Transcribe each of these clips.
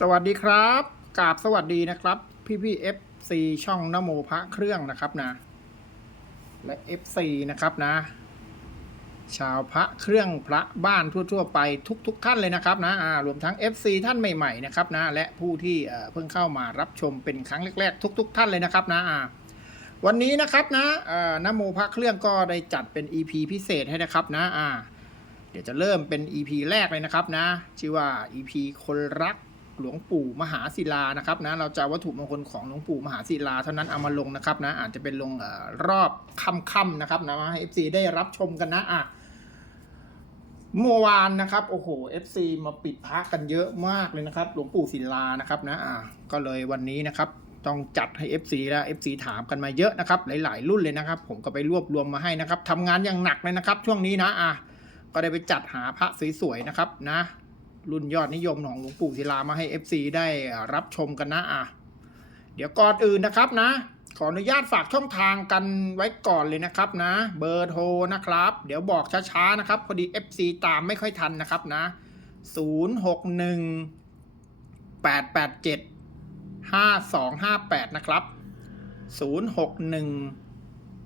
สวัสดีครับกราบสวัสดีนะครับ พี่พี่เอฟซีช่องนโมพระเครื่องนะครับนะ และ FC นะครับนะ ชาวพระเครื่องพระบ้านทั่ว ๆ ไปทุกๆท่านเลยนะครับนะอ่ารวมทั้ง FC ท่านใหม่ๆนะครับนะ และผู้ที่เพิ่งเข้ามารับชมเป็นครั้งแรกๆ ทุก ๆท่านเลยนะครับนะอ่าวันนี้นะครับนะเอ่อนโมพระเครื่องก็ได้จัดเป็น EP พิเศษให้นะครับนะอ่าเดี๋ยวจะเริ่มเป็น EP แรกเลยนะครับนะชื่อว่า EP คนรัก หลวงปู่มหาศิลานะครับนะเราจะวัตถุมงคลของหลวงปู่มหาศิลาเท่านั้นเอามาลงนะครับนะอาจจะเป็นลงอรอบค่ำๆนะครับนะให้ FC ได้รับชมกันนะอะเมื่อวานนะครับโอ้โห FC มาปิดพระกันเยอะมากเลยนะครับ หลวงปู่ศิลานะครับนะอะก็เลยวันนี้นะครับ ต้องจัดให้ FC แล้ว FC ถามกันมาเยอะนะครับ หลาย ๆ รุ่นเลยนะครับ ผมก็ไปรวบรวมมาให้นะครับทำงานอย่างหนักเลยนะครับ ช่วงนี้นะอะก็ได้ไปจัดหาพระสวยๆนะครับนะ รุ่นยอดนิยมของหลวงปู่ศิลามาให้ FC ได้รับชมกันนะอะเดี๋ยวก่อนอื่นนะครับนะ ขออนุญาตฝากช่องทางกันไว้ก่อนเลยนะครับนะ เบอร์โทรนะครับ เดี๋ยวบอกช้าๆนะครับพอดี FC ตามไม่ค่อยทันนะครับนะ 061 887 5258 นะครับ 061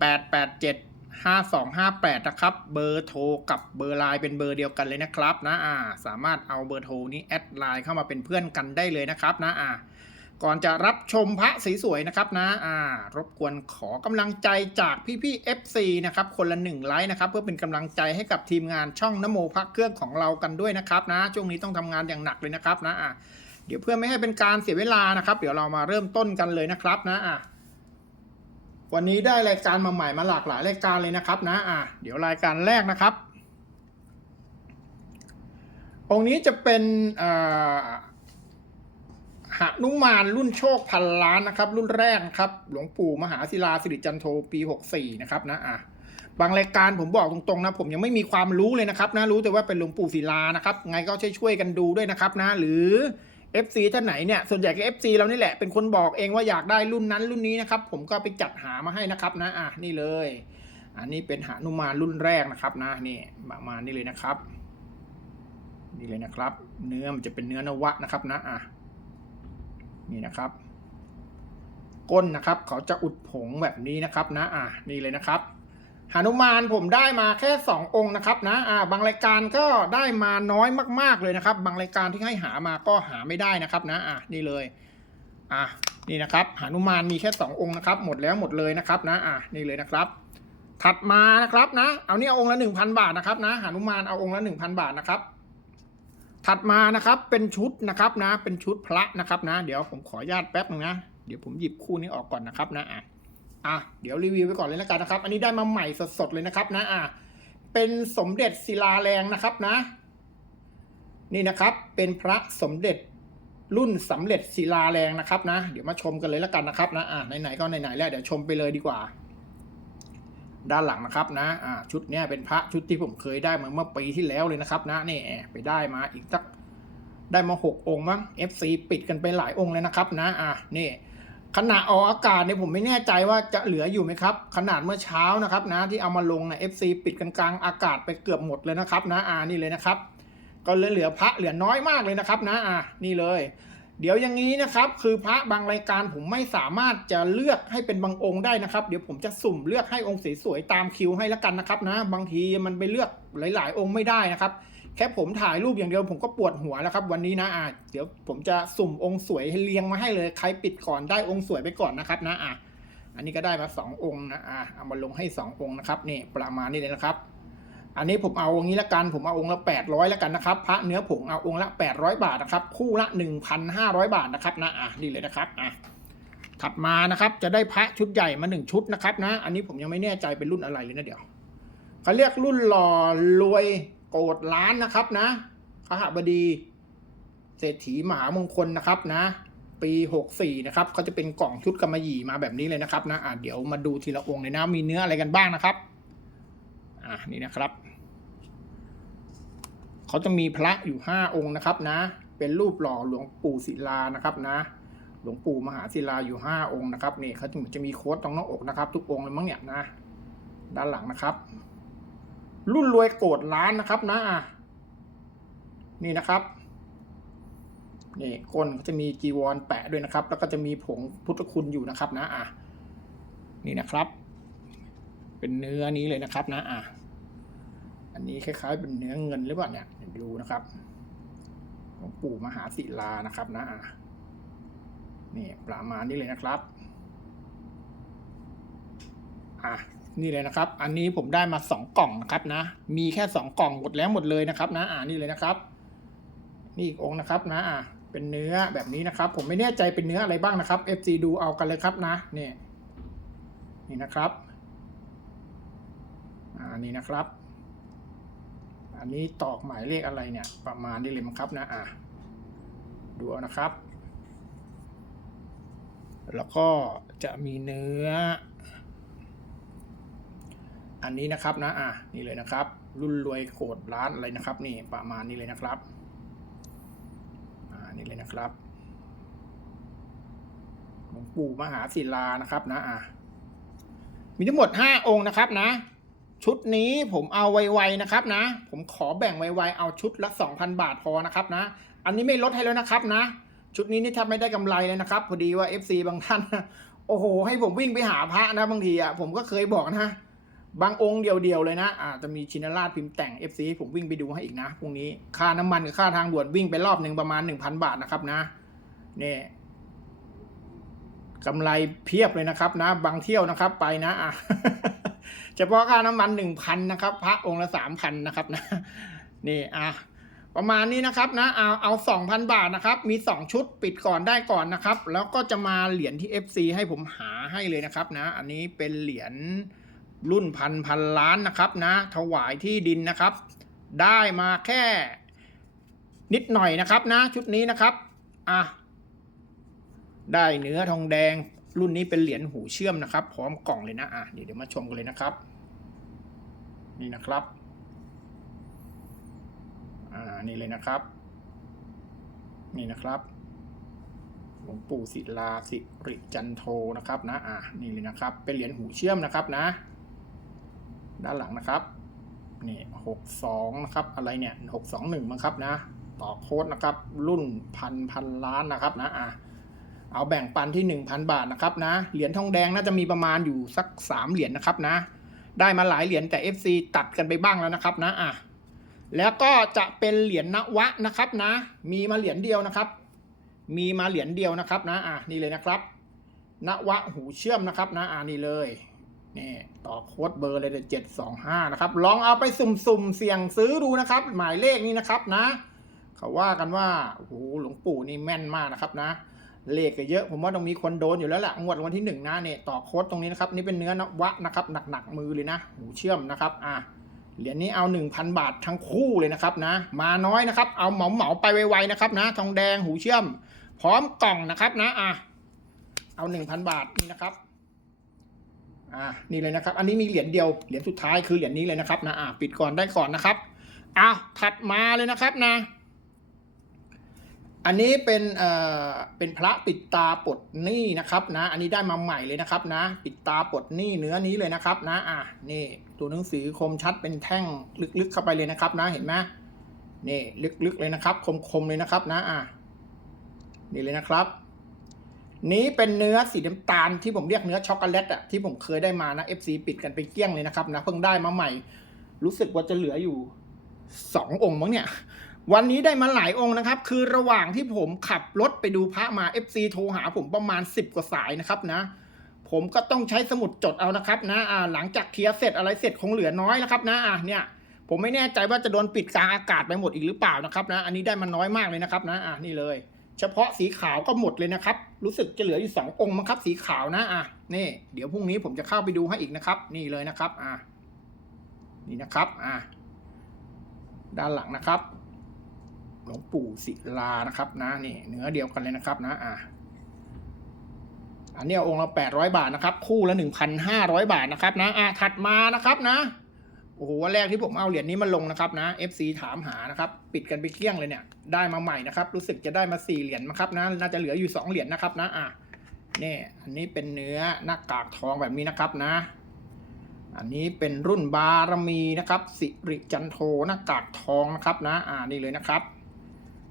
887 5258 นะครับ เบอร์โทรกับเบอร์ไลน์เป็นเบอร์เดียวกันเลยนะครับนะอ่าสามารถเอาเบอร์โทรนี้แอดไลน์เข้ามาเป็นเพื่อนกันได้เลยนะครับนะอ่าก่อนจะรับชมพระสวยๆนะครับนะอ่ารบกวนขอกำลังใจจากพี่ๆ FC นะครับคนละหนึ่งไลค์นะครับเพื่อเป็นกำลังใจให้กับทีมงานช่องนโมพระเครื่องของเรากันด้วยนะครับนะช่วงนี้ต้องทำงานอย่างหนักเลยนะครับนะอ่าเดี๋ยวเพื่อไม่ให้เป็นการเสียเวลานะครับ เดี๋ยวเรามาเริ่มต้นกันเลยนะครับนะอ่า วันนี้ได้รายการมาใหม่มาหลากหลายรายการเลยนะครับนะอะเดี๋ยวรายการแรกนะครับ องค์นี้จะเป็นเอ่อหนุมานรุ่นโชคพันล้านนะครับ รุ่นแรกครับ หลวงปู่มหาศิลาสิริจันโทปี64นะครับนะอะบางรายการผมบอกตรงๆนะผมยังไม่มีความรู้เลยนะครับนะรู้แต่ว่าเป็นหลวงปู่ศิลานะครับไงก็ช่วยช่วยกันดูด้วยนะครับนะหรือ FC ท่านไหนเนี่ยส่วนใหญ่ก็ FC เรานี่แหละเป็นคนบอกเองว่าอยากได้รุ่นนั้นรุ่นนี้นะครับ ผมก็ไปจัดหามาให้นะครับนะอะนี่เลย อันนี้เป็นหานุมานรุ่นแรกนะครับนะนี่ประมาณนี้เลยนะครับ นี่เลยนะครับ เนื้อมันจะเป็นเนื้อนวะนะครับนะอะนี่นะครับ ก้นนะครับ เขาจะอุดผงแบบนี้นะครับนะอะนี่เลยนะครับ หนุมานผมได้มาแค่สององค์นะครับนะอ่าบางรายการก็ได้มาน้อยมาก ๆเลยนะครับ บางรายการที่ให้หามาก็หาไม่ได้นะครับนะอะนี่เลยอะนี่นะครับหนุมานมีแค่สององค์นะครับ หมดแล้วหมดเลยนะครับนะอะนี่เลยนะครับ ถัดมานะครับนะ เอาเนี่ยองค์ละหนึ่งพันบาทนะครับนะหนุมานเอาองค์ละหนึ่งพันบาทนะครับ ถัดมานะครับเป็นชุดนะครับนะ เป็นชุดพระนะครับนะ เดี๋ยวผมขออนุญาตแป๊บหนึงนะเดี๋ยวผมหยิบคู่นี้ออกก่อนนะครับนะอะ อะเดี๋ยวรีวิวไปก่อนเลยแล้วกันนะครับ อันนี้ได้มาใหม่สดๆเลยนะครับนะอะเป็นสมเด็จศิลาแรงนะครับนะ นี่นะครับเป็นพระสมเด็จรุ่นสำเร็จศิลาแรงนะครับนะ เดี๋ยวมาชมกันเลยแล้วกันนะครับนะอะไหนๆก็ไหนๆแล้วเดี๋ยวชมไปเลยดีกว่า ด้านหลังนะครับนะอ่าชุดเนี้ยเป็นพระชุดที่ผมเคยได้มาเมื่อปีที่แล้วเลยนะครับ นะนี่ไปได้มาอีกสักได้มาหกองค์มั้ง FC ปิดกันไปหลายองค์เลยนะครับนะอะนี่ ขณะออกอากาศเนี่ยผมไม่แน่ใจว่าจะเหลืออยู่ไหมครับ ขนาดเมื่อเช้านะครับนะที่เอามาลงนะ FC ปิดกันกลางอากาศไปเกือบหมดเลยนะครับนะอ่านี่เลยนะครับ ก็เลือเหลือพระเหลือน้อยมากเลยนะครับนะอ่านี่เลย เดี๋ยวอย่างนี้นะครับ คือพระบางรายการผมไม่สามารถจะเลือกให้เป็นบางองค์ได้นะครับ เดี๋ยวผมจะสุ่มเลือกให้องค์สวยๆตามคิวให้ล้วกันนะครับนะ บางทีมันไปเลือกหลาย ๆ องค์ไม่ได้นะครับ แค่ผมถ่ายรูปอย่างเดียวผมก็ปวดหัวแล้วครับ วันนี้นะอะเดี๋ยวผมจะสุ่มองค์สวยเรียงมาให้เลยใครปิดก่อนได้องค์สวยไปก่อนนะครับนะอะอันนี้ก็ได้มาสององค์นะอะเอามาลงให้สององค์นะครับนี่ประมาณนี้เลยนะครับ อันนี้ผมเอาองค์นี้ละกันผมเอาองค์ละแปดร้อยละกันนะครับพระเนื้อผงเอาองค์ละแปดร้อยบาทนะครับ คู่ละหนึ่งพันห้าร้อยบาทนะครับนะอะนี่เลยนะครับอะถัดมานะครับจะได้พระชุดใหญ่มาหนึ่งชุดนะครับนะ อันนี้ผมยังไม่แน่ใจเป็นรุ่นอะไรเลยนะเดี๋ยวเขาเรียกรุ่นหล่อรวย โกดล้านนะครับนะขหบดีเศรษฐีมหามงคลนะครับนะ ปีหกสี่นะครับเขาจะเป็นกล่องชุดกำมะหยี่มาแบบนี้เลยนะครับนะอะเดี๋ยวมาดูทีละองค์เลยนะมีเนื้ออะไรกันบ้างนะครับอะนี่นะครับเขาจะมีพระอยู่ห้าองค์นะครับนะ เป็นรูปหล่อหลวงปู่ศิลานะครับนะหลวงปู่มหาศิลาอยู่ห้าองค์นะครับนี่เขาจะจะมีโค้ดตรงหน้าอกนะครับ ทุกองค์เลยมั้งเนี่ยนะ ด้านหลังนะครับ รุ่นรวยโกดล้านนะครับนะอะนี่นะครับนี่ก้นก็จะมีจีวรแปะด้วยนะครับ แล้วก็จะมีผงพุทธคุณอยู่นะครับนะอะนี่นะครับ เป็นเนื้อนี้เลยนะครับนะอะอันนี้คล้ายๆ เป็นเนื้อเงินหรือเปล่าเนี่ยเดี๋ยวดูนะครับหลวงปู่มหาศิลานะครับนะอะนี่ประมาณนี้เลยนะครับอะ นี่เลยนะครับ อันนี้ผมได้มาสองกล่องนะครับนะ มีแค่สองกล่องหมดแล้วหมดเลยนะครับ นะ อ่านี่เลยนะครับ นี่อีกองค์นะครับนะอะเป็นเนื้อแบบนี้นะครับ ผมไม่แน่ใจเป็นเนื้ออะไรบ้างนะครับ FC ดูเอากันเลยครับนะนี่นี่นะครับ อ่านี่นะครับ อันนี้ตอกหมายเลขอะไรเนี่ย ประมาณนี้เลยมั้งครับนะอะดูเอานะครับ แล้วก็จะมีเนื้อ อันนี้นะครับนะอะนี่เลยนะครับ รุ่นรวยโกดร้านอะไรนะครับ นี่ประมาณนี้เลยนะครับอ่านี่เลยนะครับหลวงปู่มหาศิลานะครับนะอะมีทั้งหมดห้าองค์นะครับนะ ชุดนี้ผมเอาไวๆนะครับนะ ผมขอแบ่งไวๆเอาชุดละ 2,000 บาทพอนะครับนะ อันนี้ไม่ลดให้แล้วนะครับนะ ชุดนี้นี่ถ้าไม่ได้กำไรเลยนะครับพอดีว่า FC บางท่าน โอ้โห ให้ผมวิ่งไปหาพระนะบางทีอะผมก็เคยบอกนะ บางองค์เดียวๆเลยนะอาจจะมีชินราชพิมพ์แต่ง FC ให้ผมวิ่งไปดูให้อีกนะพรุ่งนี้ค่าน้ำมันกับค่าทางด่วนวิ่งไปรอบหนึ่งประมาณ 1,000 บาทนะครับนะนี่กำไรเพียบเลยนะครับนะ บางเที่ยวนะครับไปนะอะเฉพาะค่าน้ำมันหนึ่งพันนะครับพระองค์ละสามพันนะครับนะนี่อะประมาณนี้นะครับนะเอาเอาสองพันบาทนะครับ มีสองชุดปิดก่อนได้ก่อนนะครับ แล้วก็จะมาเหรียญที่ FC ให้ผมหาให้เลยนะครับนะ อันนี้เป็นเหรียญ รุ่นพันพันล้านนะครับนะ ถวายที่ดินนะครับ ได้มาแค่นิดหน่อยนะครับนะ ชุดนี้นะครับอะได้เนื้อทองแดง รุ่นนี้เป็นเหรียญหูเชื่อมนะครับ พร้อมกล่องเลยนะอะเดี๋ยวเดี๋ยวมาชมกันเลยนะครับ นี่นะครับอ่านี่เลยนะครับ นี่นะครับหลวงปู่ศิลาสิริจันโทนะครับนะอ่านี่เลยนะครับ เป็นเหรียญหูเชื่อมนะครับนะ ด้านหลังนะครับนี่หกสองนะครับอะไรเนี่ยหกสองหนึ่งมั้งครับนะ ต่อโค้ดนะครับ รุ่นพันพันล้านนะครับนะอ่าเอาแบ่งปันที่หนึ่งพันบาทนะครับนะเหรียญทองแดงน่าจะมีประมาณอยู่สักสามเหรียญนะครับนะ ได้มาหลายเหรียญแต่ FC ตัดกันไปบ้างแล้วนะครับนะอะแล้วก็จะเป็นเหรียญนวะนะครับนะ มีมาเหรียญเดียวนะครับ มีมาเหรียญเดียวนะครับนะอะนี่เลยนะครับนวะหูเชื่อมนะครับนะอ่านี่เลย นี่ต่อโค้ดเบอร์เลยเจ็ดสองห้านะครับ ลองเอาไปสุ่มๆเสี่ยงซื้อดูนะครับ หมายเลขนี้นะครับนะ เขาว่ากันว่าโอ้โหหลวงปู่นี่แม่นมากนะครับนะ เลขก็เยอะ ผมว่าต้องมีคนโดนอยู่แล้วแหละงวดวันที่หนึ่งนะเนี่ยต่อโค้ดตรงนี้นะครับ นี่เป็นเนื้อนวะนะครับหนักๆมือเลยนะหูเชื่อมนะครับอะเหรียญนี้เอาหนึ่งพันบาททั้งคู่เลยนะครับนะ มาน้อยนะครับ เอาเหมาเหมาไปไวๆนะครับนะ ทองแดงหูเชื่อม พร้อมกล่องนะครับนะอะเอาหนึ่งพันบาทนี่นะครับ อ่านี่เลยนะครับ อันนี้มีเหรียญเดียวเหรียญสุดท้ายคือเหรียญนี้เลยนะครับนะอ่าปิดก่อนได้ก่อนนะครับอ้าวถัดมาเลยนะครับนะ อันนี้เป็นเอ่อเป็นพระปิดตาปลดหนี้นะครับนะ อันนี้ได้มาใหม่เลยนะครับนะ ปิดตาปลดหนี้เนื้อนี้เลยนะครับนะอะนี่ตัวหนังสือคมชัดเป็นแท่งลึกๆเข้าไปเลยนะครับ นะเห็นไหมนี่ลึกๆเลยนะครับ คมๆเลยนะครับ นะอะนี่เลยนะครับ นี้เป็นเนื้อสีน้ำตาลที่ผมเรียกเนื้อช็อกโกแลตอะที่ผมเคยได้มานะ FC ปิดกันไปเกลี้ยงเลยนะครับนะเพิ่งได้มาใหม่ รู้สึกว่าจะเหลืออยู่สององค์มั้งเนี่ยวันนี้ได้มาหลายองค์นะครับ คือระหว่างที่ผมขับรถไปดูพระมา FC โทรหาผมประมาณ 10 กว่าสายนะครับนะ ผมก็ต้องใช้สมุดจดเอานะครับนะอ่าหลังจากเคลียร์เสร็จอะไรเสร็จคงเหลือน้อยแล้วครับนะอ่าเนี่ย ผมไม่แน่ใจว่าจะโดนปิดกลางอากาศไปหมดอีกหรือเปล่านะครับนะ อันนี้ได้มาน้อยมากเลยนะครับนะอ่านี่เลย เฉพาะสีขาวก็หมดเลยนะครับ รู้สึกจะเหลืออยู่สององค์มั้งครับ สีขาวนะอะนี่เดี๋ยวพรุ่งนี้ผมจะเข้าไปดูให้อีกนะครับ นี่เลยนะครับอ่านี่นะครับอ่าด้านหลังนะครับ หลวงปู่ศิลานะครับนะนี่เนื้อเดียวกันเลยนะครับนะอ่าอันนี้องค์ละแปดร้อยบาทนะครับ คู่ละหนึ่งพันห้าร้อยบาทนะครับนะอะถัดมานะครับนะ โอ้โหวันแรกที่ผมเอาเหรียญนี้มาลงนะครับนะ FC ถามหานะครับ ปิดกันไปเกลี้ยงเลยเนี่ย ได้มาใหม่นะครับ รู้สึกจะได้มาสี่เหรียญนะครับนะ น่าจะเหลืออยู่สองเหรียญนะครับนะ อะนี่อันนี้เป็นเนื้อหน้ากากทองแบบนี้นะครับนะ อันนี้เป็นรุ่นบารมีนะครับ สิริจันโทหน้ากากทองนะครับนะ อ่านี่เลยนะครับ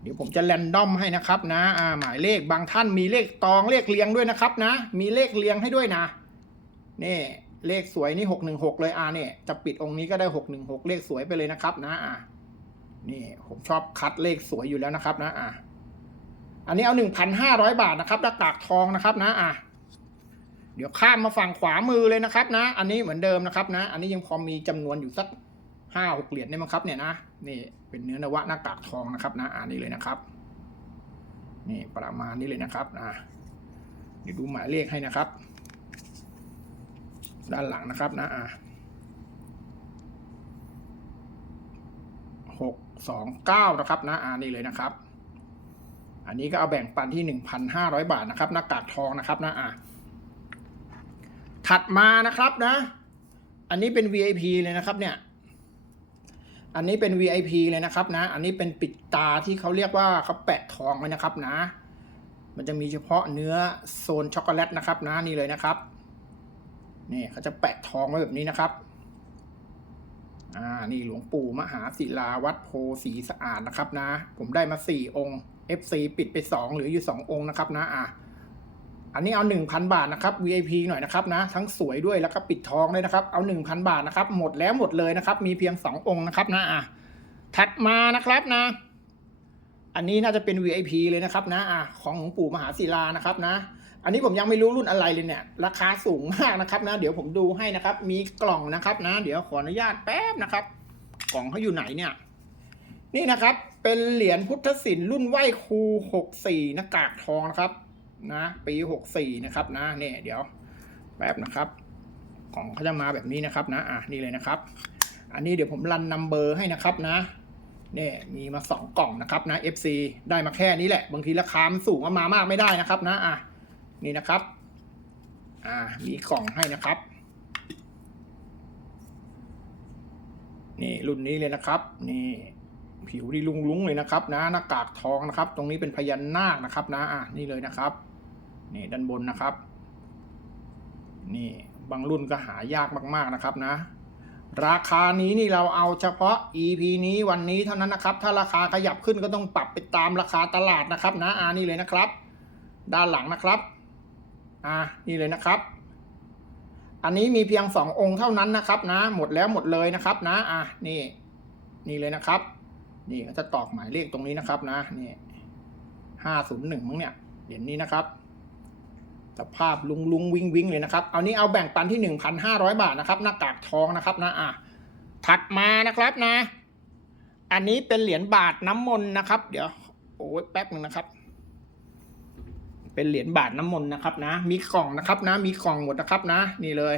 เดี๋ยวผมจะแรนดอมให้นะครับนะ อ่าหมายเลขบางท่านมีเลขตองเลขเรียงด้วยนะครับนะ มีเลขเรียงให้ด้วยนะ นี่ เลขสวยนี่หกหนึ่งหกเลยอ่าเนี่ยจะปิดองค์นี้ก็ได้หกหนึ่งหกเลขสวยไปเลยนะครับนะอ่านี่ผมชอบคัดเลขสวยอยู่แล้วนะครับนะอ่าอันนี้เอาหนึ่งพันห้าร้อยบาทนะครับหน้ากากทองนะครับนะอ่าเดี๋ยวข้ามมาฝั่งขวามือเลยนะครับนะ อันนี้เหมือนเดิมนะครับนะ อันนี้ยังพอมีจำนวนอยู่สักห้าหกเหรียญได้มั้งครับเนี่ยนะนี่เป็นเนื้อนวะหน้ากากทองนะครับนะอ่านนี้เลยนะครับ นี่ประมาณนี้เลยนะครับนะเดี๋ยวดูหมายเลขให้นะครับ ด้านหลังนะครับนะอ่าหกสองเก้านะครับนะอ่านี่เลยนะครับ อันนี้ก็เอาแบ่งปันที่หนึ่งพันห้าร้อยบาทนะครับหน้ากากทองนะครับนะอ่าถัดมานะครับนะ อันนี้เป็น VIP เลยนะครับเนี่ย อันนี้เป็น VIP เลยนะครับนะ อันนี้เป็นปิดตาที่เขาเรียกว่าเขาแปะทองไว้นะครับนะ มันจะมีเฉพาะเนื้อโซนช็อกโกแลตนะครับนะนี่เลยนะครับ นี่เขาจะแปะทองไว้แบบนี้นะครับ อ่า นี่หลวงปู่มหาศิลาวัดโพสีสะอาดนะครับนะ ผมได้มาสี่องค์ FC ปิดไปสองเหลืออยู่สององค์นะครับนะ อ่าอันนี้เอาหนึ่งพันบาทนะครับ VIP หน่อยนะครับนะ ทั้งสวยด้วยแล้วก็ปิดทองเลยนะครับ เอาหนึ่งพันบาทนะครับ หมดแล้วหมดเลยนะครับ มีเพียงสององค์นะครับนะอะถัดมานะครับนะ อันนี้น่าจะเป็น VIP เลยนะครับนะอะของหลวงปู่มหาศิลานะครับนะ อันนี้ผมยังไม่รู้รุ่นอะไรเลยเนี่ย ราคาสูงมากนะครับนะ เดี๋ยวผมดูให้นะครับ มีกล่องนะครับนะ เดี๋ยวขออนุญาตแป๊บนะครับ กล่องเขาอยู่ไหนเนี่ย นี่นะครับ เป็นเหรียญพุทธศิลป์รุ่นไหวครูหกสี่หน้ากากทองนะครับ นะ ปีหกสี่นะครับนะเนี่ยเดี๋ยวแป๊บนะครับ กล่องเขาจะมาแบบนี้นะครับนะ อะนี่เลยนะครับ อันนี้เดี๋ยวผมรันนัมเบอร์ให้นะครับนะเนี่ยมีมาสองกล่องนะครับนะ FC ได้มาแค่นี้แหละ บางทีราคามันสูงมามากไม่ได้นะครับนะ อะ นี่นะครับ อ่า มีกล่องให้นะครับ นี่รุ่นนี้เลยนะครับ นี่ผิวดีลุงลุงๆเลยนะครับ นะหน้ากากทองนะครับ ตรงนี้เป็นพญานาคนะครับ นะอะนี่เลยนะครับ นี่ด้านบนนะครับ นี่บางรุ่นก็หายากมากๆนะครับนะ ราคานี้นี่เราเอาเฉพาะ EP นี้วันนี้เท่านั้นนะครับ ถ้าราคาขยับขึ้นก็ต้องปรับไปตามราคาตลาดนะครับ นะอ่านี่เลยนะครับ ด้านหลังนะครับ อ่านี่เลยนะครับ อันนี้มีเพียงสององค์เท่านั้นนะครับ นะ หมดแล้วหมดเลยนะครับ นะ อะนี่ นี่เลยนะครับ นี่ก็จะตอกหมายเลขตรงนี้นะครับ นะ นี่ห้าศูนย์หนึ่งมั้งเนี่ยเหรียญนี้นะครับสภาพลุงลุงวิงวิงเลยนะครับ เอานี้เอาแบ่งปันที่หนึ่งพันห้าร้อยบาทนะครับ หน้ากากทองนะครับนะอะถัดมานะครับนะ อันนี้เป็นเหรียญบาทน้ำมนต์นะครับ เดี๋ยว โอ้ยแป๊บหนึ่งนะครับ เป็นเหรียญบาทน้ำมนต์นะครับนะ มีกล่องนะครับนะ มีกล่องหมดนะครับนะ นี่เลย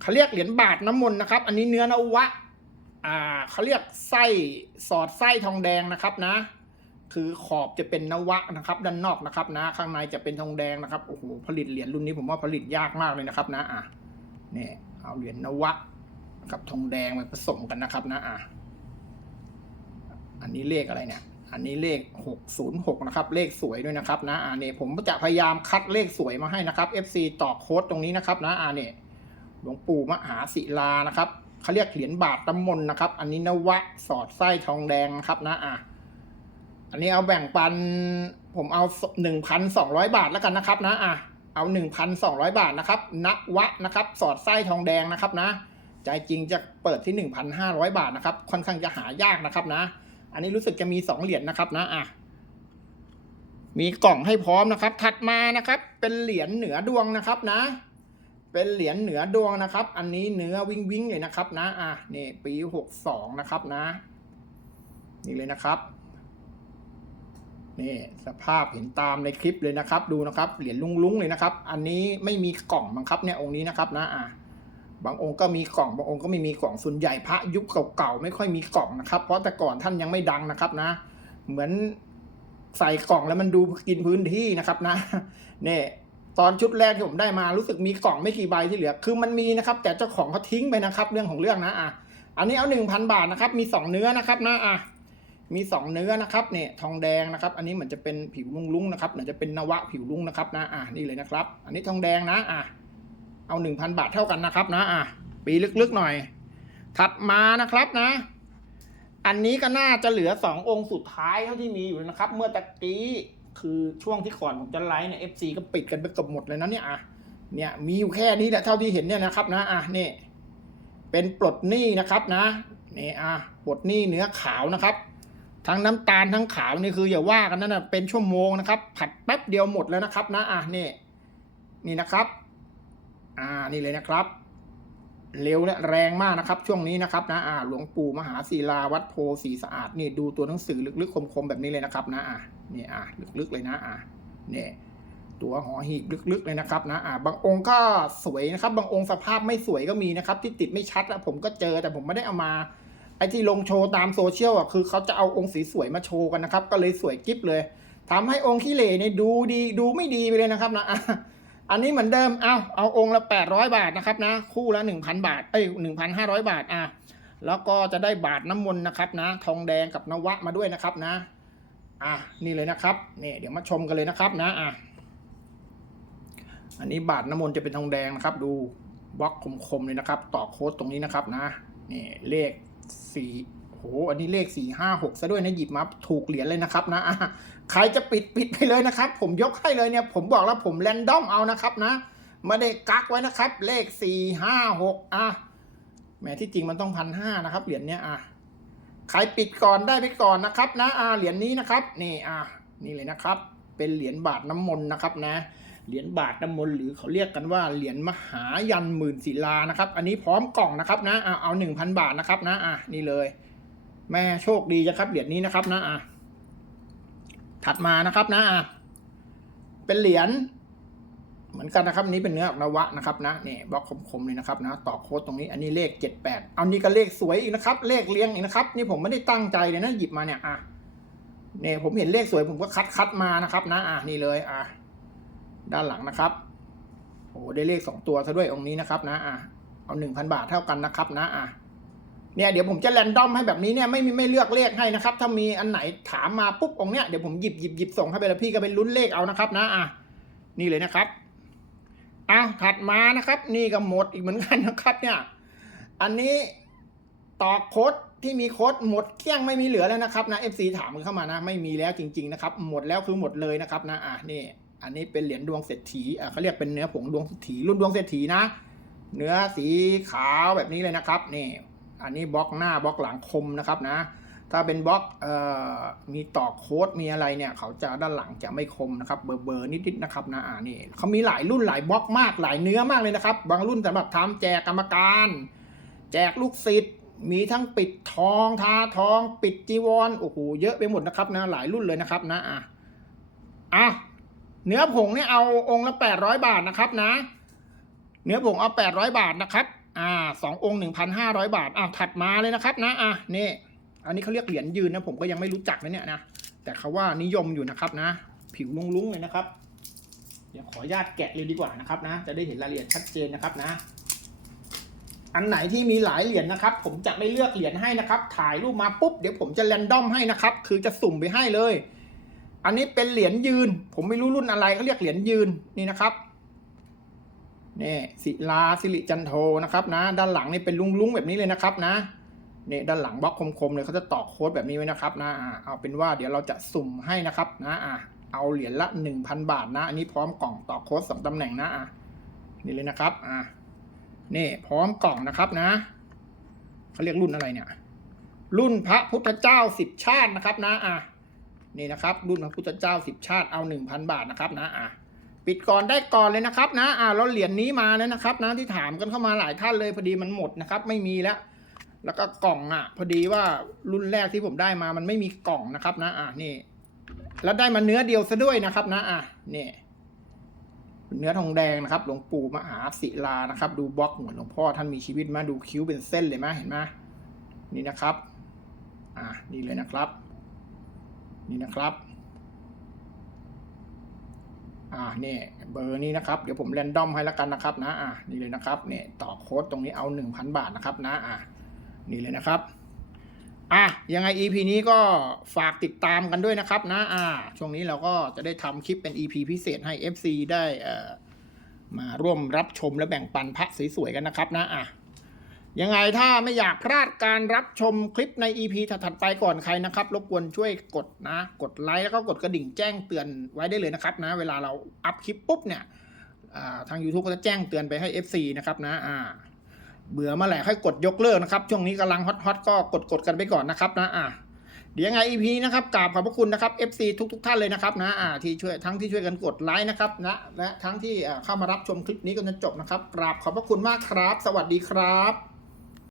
เขาเรียกเหรียญบาทน้ำมนต์นะครับ อันนี้เนื้อนวะอ่าเขาเรียกไส้สอดไส้ทองแดงนะครับนะ คือขอบจะเป็นนวะนะครับ ด้านนอกนะครับนะ ข้างในจะเป็นทองแดงนะครับโอ้โหผลิตเหรียญรุ่นนี้ผมว่าผลิตยากมากเลยนะครับนะอะเนี่ยเอาเหรียญนวะกับทองแดงมาผสมกันนะครับนะอะอันนี้เลขอะไรเนี่ย อันนี้เลขหกศูนย์หกนะครับ เลขสวยด้วยนะครับนะอ่าเนี่ยผมจะพยายามคัดเลขสวยมาให้นะครับ FC ต่อโค้ดตรงนี้นะครับนะอ่าเนี่ยหลวงปู่มหาศิลานะครับเขาเรียกเหรียญบาทน้ำมนต์นะครับ อันนี้นวะสอดไส้ทองแดงนะครับนะอะอันนี้เอาแบ่งปันผมเอาหนึ่งพันสองร้อยบาทแล้วกันนะครับนะอะเอาหนึ่งพันสองร้อยบาทนะครับนวะนะครับ สอดไส้ทองแดงนะครับนะ ใจจริงจะเปิดที่หนึ่งพันห้าร้อยบาทนะครับ ค่อนข้างจะหายากนะครับนะ อันนี้รู้สึกจะมีสองเหรียญนะครับนะอะมีกล่องให้พร้อมนะครับ ถัดมานะครับ เป็นเหรียญเหนือดวงนะครับนะ เป็นเหรียญเหนือดวงนะครับ อันนี้เนื้อวิ่งวิ่งเลยนะครับนะอะนี่ปีหกสองนะครับนะ นี่เลยนะครับนี่สภาพเห็นตามในคลิปเลยนะครับ ดูนะครับ เหรียญลุงลุงๆเลยนะครับ อันนี้ไม่มีกล่องบังคับเนี่ยองค์นี้นะครับนะอะ บางองค์ก็มีกล่องบางองค์ก็ไม่มีกล่องส่วนใหญ่พระยุคเก่าๆไม่ค่อยมีกล่องนะครับ เพราะแต่ก่อนท่านยังไม่ดังนะครับนะ เหมือนใส่กล่องแล้วมันดูกินพื้นที่นะครับนะเนี่ยตอนชุดแรกที่ผมได้มารู้สึกมีกล่องไม่กี่ใบที่เหลือ คือมันมีนะครับ แต่เจ้าของเขาทิ้งไปนะครับ เรื่องของเรื่องนะอะอันนี้เอาหนึ่งพันบาทนะครับ มีสองเนื้อนะครับนะอะมีสองเนื้อนะครับเนี่ยทองแดงนะครับ อันนี้เหมือนจะเป็นผิวลุ้งๆนะครับเหมือนจะเป็นนวะผิวลุ้งนะครับนะอะนี่เลยนะครับ อันนี้ทองแดงนะอะ เอาหนึ่งพันบาทเท่ากันนะครับนะอะปีลึกๆหน่อย ถัดมานะครับนะ อันนี้ก็น่าจะเหลือสององค์สุดท้ายเท่าที่มีอยู่นะครับ เมื่อตะกี้คือช่วงที่ก่อนผมจะไลฟ์เนี่ย FC ก็ปิดกันไปเกอบหมดเลยนะเนี่ยอะเนี่ยมีอยู่แค่นี้แหละเท่าที่เห็นเนี่ยนะครับนะอะนี่เป็นปลดหนี้นะครับนะนี่อะปลดหนี้เนื้อขาวนะครับ ทั้งน้ำตาลทั้งขาวนี่คืออย่าว่ากันนั่นนะเป็นชั่วโมงนะครับ ผัดแป๊บเดียวหมดแล้วนะครับนะอะนี่นี่นะครับ อ่านี่เลยนะครับเร็วและแรงมากนะครับ ช่วงนี้นะครับนะอ่าหลวงปู่มหาศิลาวัดโพสีสะอาดนี่ดูตัวหนังสือลึกๆคมๆแบบนี้เลยนะครับนะอ่านี่อ่าลึกๆเลยนะอ่าเนี่ยตัวหอหีบลึกๆเลยนะครับนะอ่าบางองค์ก็สวยนะครับ บางองค์สภาพไม่สวยก็มีนะครับ ที่ติดไม่ชัดอะผมก็เจอแต่ผมไม่ได้เอามาไอ้ที่ลงโชว์ตามโซเชียลอะคือเขาจะเอาองค์สีสวยมาโชว์กันนะครับ ก็เลยสวยกิ๊บเลยทำให้องค์ขี้เหร่เนี่ยดูดีดูไม่ดีไปเลยนะครับนะ อันนี้เหมือนเดิม เอาเอาองค์ละแปดร้อยบาทนะครับนะ คู่ละหนึ่งพันบาท เอ้ยหนึ่งพันห้าร้อยบาท อะ แล้วก็จะได้บาทน้ำมนต์นะครับนะ ทองแดงกับนวะมาด้วยนะครับนะ อะ นี่เลยนะครับนี่เดี๋ยวมาชมกันเลยนะครับนะ อะ อันนี้บาทน้ำมนต์จะเป็นทองแดงนะครับ ดูบล็อกคมๆเลยนะครับ ต่อโค้ดตรงนี้นะครับนะ นี่เลขสี หอันนี้เลขสี่ห้าหกซะด้วยนะหยิบมาถูกเหรียญเลยนะครับนะใครจะปิดปิดไปเลยนะครับ ผมยกให้เลยเนี่ย ผมบอกแล้วผมแรนดอมเอานะครับนะไม่ได้กักไว้นะครับ เลขสี่ห้าหกอะแหมที่จริงมันต้องพันห้านะครับเหรียญเนี้ยอะใครปิดก่อนได้ไปก่อนนะครับ นะอะเหรียญนี้นะครับนี่อะนี่เลยนะครับ เป็นเหรียญบาทน้ำมนต์นะครับนะเหรียญบาทน้ำมนต์หรือเขาเรียกกันว่าเหรียญมหายันหมื่นศิลานะครับ อันนี้พร้อมกล่องนะครับนะอะเอาหนึ่งพันบาทนะครับนะอะนี่เลย แม่โชคดีนะครับเหรียญนี้นะครับนะอะถัดมานะครับนะอะเป็นเหรียญเหมือนกันนะครับอันนี้เป็นเนื้อนวะนะครับนะนี่บล็อกคมๆเลยนะครับนะต่อโค้ดตรงนี้อันนี้เลขเจ็ดแปดเอานี่ก็เลขสวยอีกนะครับ เลขเรียงอีกนะครับ นี่ผมไม่ได้ตั้งใจเลยนะหยิบมาเนี่ยอะเนี่ยผมเห็นเลขสวยผมก็คัดคัดมานะครับ นะอะนี่เลยอะด้านหลังนะครับโอ้ได้เลขสองตัวซะด้วยองค์นี้นะครับ นะอะเอาหนึ่งพันบาทเท่ากันนะครับ นะอะ เนี่ยเดี๋ยวผมจะแรนดอมให้แบบนี้เนี่ยไม่มีไม่เลือกเลขให้นะครับ ถ้ามีอันไหนถามมาปุ๊บองเนี้ยเดี๋ยวผมหยิบหยิบหยิบส่งให้ไปแล้วพี่ก็ไปลุ้นเลขเอานะครับนะอะนี่เลยนะครับอ้าถัดมานะครับ นี่ก็หมดอีกเหมือนกันนะครับ เนี่ย อันนี้ต่อโค้ดที่มีโค้ดหมดเกลี้ยงไม่มีเหลือแล้วนะครับนะ FC ถามเข้ามานะไม่มีแล้วจริง ๆนะครับ หมดแล้วคือหมดเลยนะครับนะอะนี่ อันนี้เป็นเหรียญดวงเศรษฐีอ่าเขาเรียกเป็นเนื้อผงดวงเศรษฐีรุ่นดวงเศรษฐีนะ เนื้อสีขาวแบบนี้เลยนะครับนี่ อันนี้บล็อกหน้าบล็อกหลังคมนะครับนะ ถ้าเป็นบล็อกออมีต่อโค้ดมีอะไรเนี่ย เขาจะด้านหลังจะไม่คมนะครับ เบอร์เบอร์นิดๆนะครับนะอ่านี่เขามีหลายรุ่นหลายบล็อกมากหลายเนื้อมากเลยนะครับ บางรุ่นสำหรับทำแจกกรรมการ แจกลูกศิษย์มีทั้งปิดทองทาทอง ปิดจีวรโอ้โหเยอะไปหมดนะครับนะหลายรุ่นเลยนะครับนะอะอะเนื้อผงเนี่ยเอาองค์ละแปดร้อยบาทนะครับนะ เนื้อผงเอาแปดร้อยบาทนะครับ อ่าสององค์หนึ่งพันห้าร้อยบาทอ้าวถัดมาเลยนะครับนะอะนี่อันนี้เขาเรียกเหรียญยืนนะผมก็ยังไม่รู้จักนะเนี่ยนะแต่เขาว่านิยมอยู่นะครับนะ ผิวลุ้งๆเลยนะครับ เดี๋ยวขออนุญาตแกะเลยดีกว่านะครับนะ จะได้เห็นรายละเอียดชัดเจนนะครับนะ อันไหนที่มีหลายเหรียญนะครับ ผมจะไม่เลือกเหรียญให้นะครับ ถ่ายรูปมาปุ๊บเดี๋ยวผมจะแรนดอมให้นะครับ คือจะสุ่มไปให้เลย อันนี้เป็นเหรียญยืน ผมไม่รู้รุ่นอะไรเขาเรียกเหรียญยืนนี่นะครับ นี่ศิลาสิริจันโทนะครับนะ ด้านหลังนี่เป็นลุงๆแบบนี้เลยนะครับนะเนี่ยด้านหลังบล็อกคมๆเลยเขาจะต่อโค้ดแบบนี้ไว้นะครับนะเอาเป็นว่าเดี๋ยวเราจะสุ่มให้นะครับนะอ่าเอาเหรียญละหนึ่งพันบาทนะ อันนี้พร้อมกล่องต่อโค้ดสองตำแหน่งนะอ่านี่เลยนะครับอ่านี่พร้อมกล่องนะครับนะเขาเรียกรุ่นอะไรเนี่ย รุ่นพระพุทธเจ้าสิบชาตินะครับนะอ่านี่นะครับ รุ่นพระพุทธเจ้าสิบชาติเอาหนึ่งพันบาทนะครับนะอะ ปิดก่อนได้ก่อนเลยนะครับนะอ่าแล้วเหรียญนี้มาแล้วนะครับนะที่ถามกันเข้ามาหลายท่านเลยพอดีมันหมดนะครับ ไม่มีแล้ว แล้วก็กล่องอะ พอดีว่ารุ่นแรกที่ผมได้มามันไม่มีกล่องนะครับนะอะนี่ แล้วได้มาเนื้อเดียวซะด้วยนะครับนะอะนี่เนื้อทองแดงนะครับ หลวงปู่มหาศิลานะครับ ดูบล็อกเหมือนหลวงพ่อท่านมีชีวิตมาดูคิ้วเป็นเส้นเลยไหมเห็นไหมนี่นะครับ อะนี่เลยนะครับ นี่นะครับ อ่านี่ยเบอร์นี้นะครับเดี๋ยวผมแรนดอมให้แล้วกันนะครับนะอ่านี่เลยนะครับเนี่ยต่อโค้ดตรงนี้เอาหนึ่งพันบาทนะครับนะอ่านี่เลยนะครับอะยังไง EP นี้ก็ฝากติดตามกันด้วยนะครับนะอ่าช่วงนี้เราก็จะได้ทำคลิปเป็น EP พิเศษให้ FC ได้เอ่อมาร่วมรับชมและแบ่งปันพระสวยๆกันนะครับนะอะ ยังไงถ้าไม่อยากพลาดการรับชมคลิปใน EP ถัดๆไปก่อนใครนะครับ รบกวนช่วยกดนะ กดไลค์แล้วก็กดกระดิ่งแจ้งเตือนไว้ได้เลยนะครับนะ เวลาเราอัพคลิปปุ๊บเนี่ยทาง YouTube ก็จะแจ้งเตือนไปให้ FC นะครับนะอ่าเบื่อมื่อไหร่ค่อยกดยกเลิกนะครับ ช่วงนี้กำลังฮอตๆก็กดกดกันไปก่อนนะครับนะอ่าเดี๋ยวยังไง EP นี้นะครับกราบขอบพระคุณนะครับ FC ทุกๆท่านเลยนะครับนะอ่าที่ช่วยทั้งที่ช่วยกันกดไลค์นะครับนะและทั้งที่เข้ามารับชมคลิปนี้กันจนจบนะครับกราบขอบพระคุณมากครับ สวัสดีครับ